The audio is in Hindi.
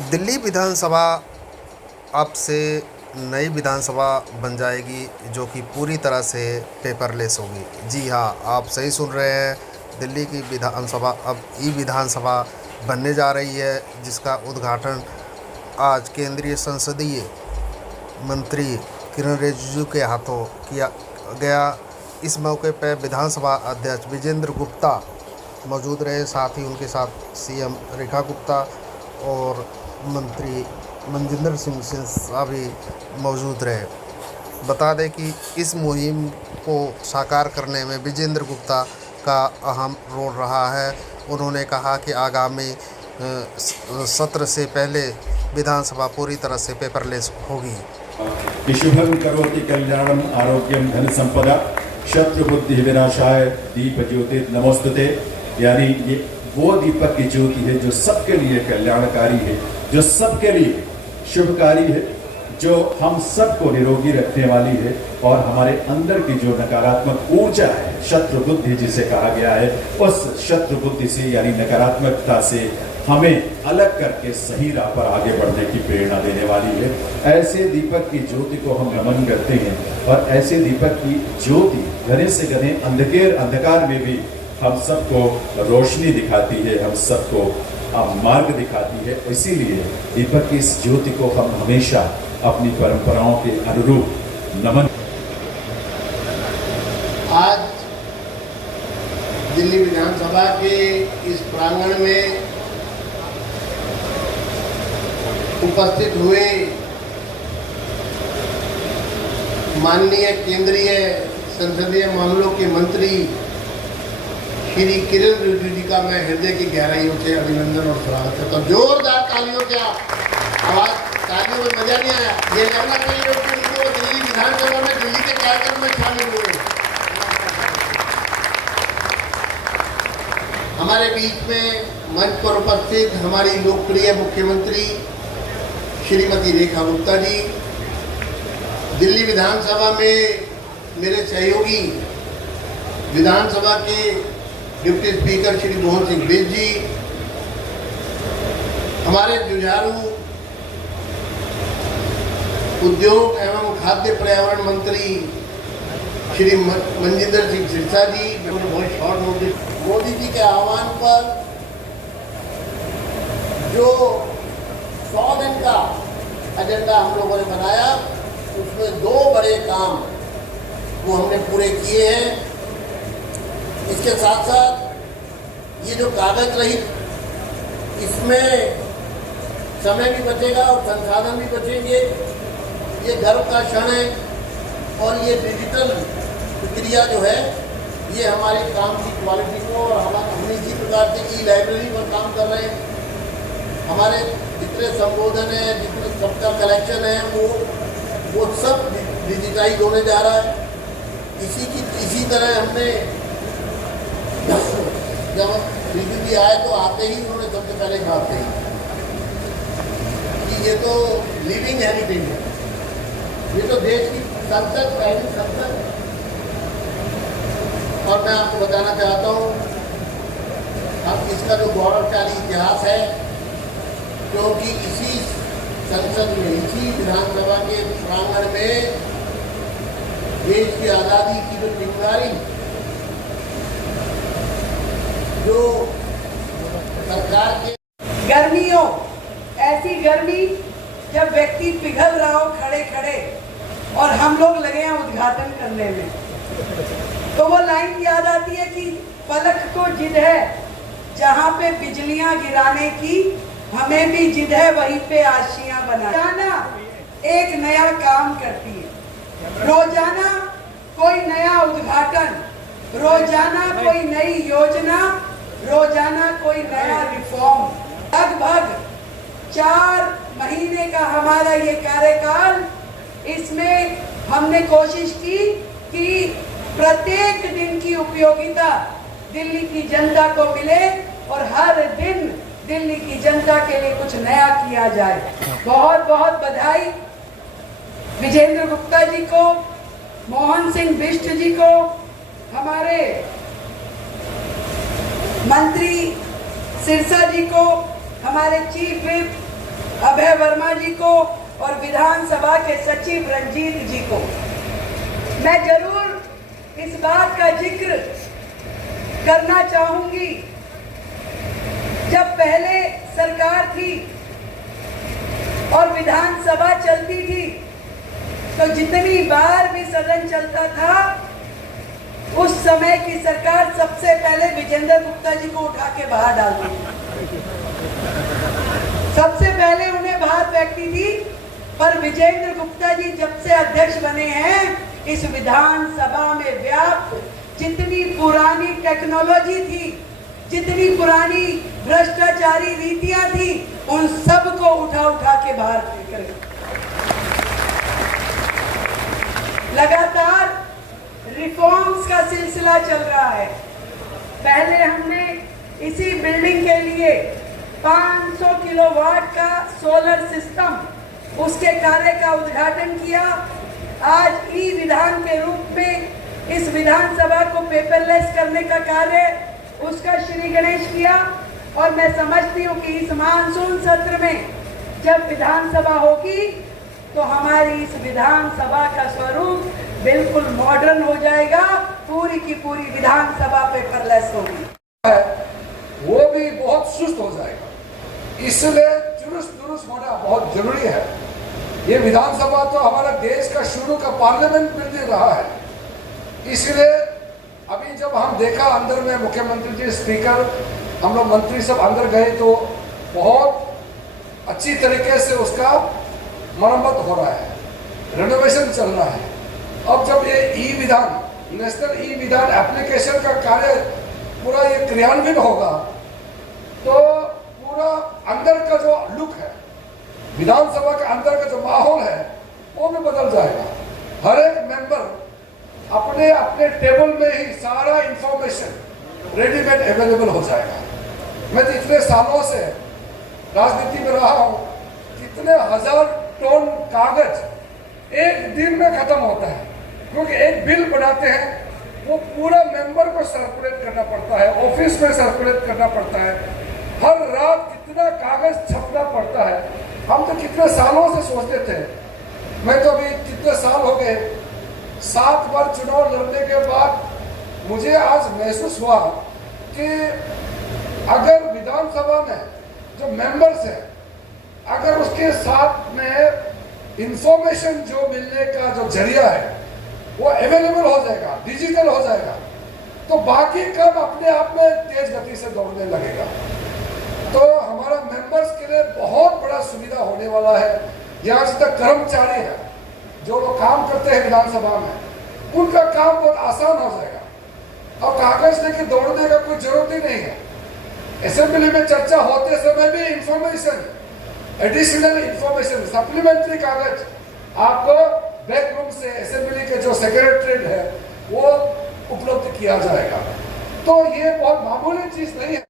दिल्ली विधानसभा अब से नई विधानसभा बन जाएगी, जो कि पूरी तरह से पेपरलेस होगी। जी हाँ, आप सही सुन रहे हैं। दिल्ली की विधानसभा अब ई विधानसभा बनने जा रही है, जिसका उद्घाटन आज केंद्रीय संसदीय मंत्री किरण रिजिजू के हाथों किया गया। इस मौके पर विधानसभा अध्यक्ष विजेंद्र गुप्ता मौजूद रहे, साथ ही उनके साथ सीएम रेखा गुप्ता और मंत्री मनजिंदर सिंह सिरसा भी मौजूद रहे। बता दें कि इस मुहिम को साकार करने में विजेंद्र गुप्ता का अहम रोल रहा है। उन्होंने कहा कि आगामी सत्र से पहले विधानसभा पूरी तरह से पेपरलेस होगी। शुभं करोति कल्याणम आरोग्यम धन संपदा शत्रुबुद्धि विनाशाय दीप ज्योति नमोस्तुते। यानी ये वो दीपक की ज्योति है जो सबके लिए कल्याणकारी है, जो सबके लिए शुभकारी है, जो हम सबको निरोगी रखने वाली है और हमारे अंदर की जो नकारात्मक ऊर्जा है, शत्रु बुद्धि जिसे कहा गया है, उस शत्रु बुद्धि से यानी नकारात्मकता से हमें अलग करके सही राह पर आगे बढ़ने की प्रेरणा देने वाली है। ऐसे दीपक की ज्योति को हम नमन करते हैं और ऐसे दीपक की ज्योति घने से घने अंधकार में भी हम सबको रोशनी दिखाती है, हम सबको मार्ग दिखाती है। इसीलिए दीपक की इस ज्योति को हम हमेशा अपनी परंपराओं के अनुरूप नमन। आज दिल्ली विधानसभा के इस प्रांगण में उपस्थित हुए माननीय केंद्रीय संसदीय मामलों के मंत्री श्री किरण रिजिजू जी का मैं हृदय की गहराइयों से अभिनंदन और स्वागत करता हूँ। जोरदार तालियों से आवाज, तालियों में मजा नहीं आया। ये लगना चाहिए कि वो दिल्ली विधानसभा में दिल्ली के कार्यक्रम में शामिल हुए। हमारे बीच में मंच पर उपस्थित हमारी लोकप्रिय मुख्यमंत्री श्रीमती रेखा गुप्ता जी, दिल्ली विधानसभा में मेरे सहयोगी विधानसभा के डिप्टी स्पीकर श्री मोहन सिंह बिष्ट जी, हमारे जुझारू उद्योग एवं खाद्य पर्यावरण मंत्री श्री मनजिंदर सिंह सिरसा जी, बहुत शॉर्ट नोटिस मोदी जी के आह्वान पर जो 100 दिन का एजेंडा हम लोगों ने बनाया, उसमें 2 बड़े काम वो हमने पूरे किए हैं। इसके साथ साथ ये जो कागज रहित, इसमें समय भी बचेगा और संसाधन भी बचेंगे। ये गर्व का क्षण है और ये डिजिटल प्रक्रिया जो है, ये हमारे काम की क्वालिटी को और हम इसी प्रकार से ई लाइब्रेरी पर काम कर रहे हैं। हमारे जितने संबोधन है, जितने सबका कलेक्शन है, वो सब डिजिटाइज होने जा रहा है। इसी तरह हमने जब रिजिजू जी आए तो आते ही उन्होंने सबसे पहले कहा कि ये तो लिविंग हेरिटेज है, ये तो देश की संसद, पहली संसद। और मैं आपको बताना चाहता हूँ, अब इसका जो गौरवशाली इतिहास है, क्योंकि इसी संसद में, इसी विधानसभा के प्रांगण में देश की आज़ादी की जो जिम्मेदारी जो सरकार के गर्मियों, ऐसी गर्मी जब व्यक्ति पिघल रहा हो खड़े खड़े और हम लोग लगे हैं उद्घाटन करने में, तो वो लाइन याद आती है कि पलक को जिद है जहाँ पे बिजलियां गिराने की, हमें भी जिद है वहीं पे आशियां बना। रोजाना एक नया काम करती है, रोजाना कोई नया उद्घाटन, रोजाना कोई नई योजना, रोजाना कोई नया रिफॉर्म। लगभग 4 महीने का हमारा ये कार्यकाल, इसमें हमने कोशिश की कि प्रत्येक दिन की उपयोगिता दिल्ली की जनता को मिले और हर दिन दिल्ली की जनता के लिए कुछ नया किया जाए। बहुत बहुत बधाई विजेंद्र गुप्ता जी को, मोहन सिंह बिष्ट जी को, हमारे मंत्री सिरसा जी को, हमारे चीफ विप अभय वर्मा जी को और विधानसभा के सचिव रंजीत जी को। मैं जरूर इस बात का जिक्र करना चाहूंगी, जब पहले सरकार थी और विधानसभा चलती थी तो जितनी बार भी सदन चलता था उस समय की सरकार सबसे पहले विजेंद्र गुप्ता जी को उठा के बाहर डालती थी, सबसे पहले उन्हें बाहर फेंकती थी। पर विजेंद्र गुप्ता जी जब से अध्यक्ष बने हैं, इस विधानसभा में व्याप्त जितनी पुरानी टेक्नोलॉजी थी, जितनी पुरानी भ्रष्टाचारी रीतियां थी, उन सब को उठा के बाहर फेंक रहे। लगातार रिफॉर्म्स का सिलसिला चल रहा है। पहले हमने इसी बिल्डिंग के लिए 500 किलोवाट का सोलर सिस्टम, उसके कार्य का उद्घाटन किया। आज ई विधान के रूप में इस विधानसभा को पेपरलेस करने का कार्य, उसका श्री गणेश किया। और मैं समझती हूँ कि इस मानसून सत्र में जब विधानसभा होगी तो हमारी इस विधानसभा का स्वरूप बिल्कुल मॉडर्न हो जाएगा, पूरी की पूरी विधानसभा पेपरलेस होगी, वो भी बहुत सुस्त हो जाएगा। इसलिए जुलूस दुरुस्त होना बहुत जरूरी है। ये विधानसभा तो हमारा देश का शुरू का पार्लियामेंट बिल्डिंग रहा है, इसलिए अभी जब हम देखा अंदर में मुख्यमंत्री जी, स्पीकर, हम लोग मंत्री सब अंदर गए तो बहुत अच्छी तरीके से उसका मरम्मत हो रहा है, रेनोवेशन चल रहा है। अब जब ये ई विधान, नेशनल ई विधान एप्लीकेशन का कार्य पूरा ये क्रियान्वित होगा तो पूरा अंदर का जो लुक है, विधानसभा के अंदर का जो माहौल है वो भी बदल जाएगा। हर एक मेंबर अपने अपने टेबल में ही सारा इंफॉर्मेशन रेडीमेड अवेलेबल हो जाएगा। मैं तो इतने सालों से राजनीति में रहा हूँ, कितने हजार टन कागज एक दिन में खत्म होता है, क्योंकि एक बिल बनाते हैं वो पूरा मेंबर को सर्कुलेट करना पड़ता है, ऑफिस में सर्कुलेट करना पड़ता है, हर रात कितना कागज छपना पड़ता है। हम तो कितने सालों से सोचते थे, मैं तो अभी कितने साल हो गए, 7 बार चुनाव लड़ने के बाद मुझे आज महसूस हुआ कि अगर विधानसभा में जो मेंबर्स हैं, अगर उसके साथ में इंफॉर्मेशन जो मिलने का जो जरिया है वो अवेलेबल हो जाएगा, डिजिटल हो जाएगा, तो बाकी काम अपने आप में तेज गति से दौड़ने लगेगा। तो हमारा मेंबर्स के लिए बहुत बड़ा सुविधा होने वाला है। यहाँ से तक कर्मचारी है जो लोग काम करते हैं विधानसभा में, उनका काम बहुत आसान हो जाएगा। अब कागज लेके दौड़ने का कोई जरूरत ही नहीं है। असेंबली में चर्चा होते समय भी इंफॉर्मेशन, एडिशनल इंफॉर्मेशन, सप्लीमेंट्री कागज आपको बैक रूम से असेंबली के जो सेक्रेटरी है वो उपलब्ध किया जाएगा। तो ये बहुत मामूली चीज नहीं है।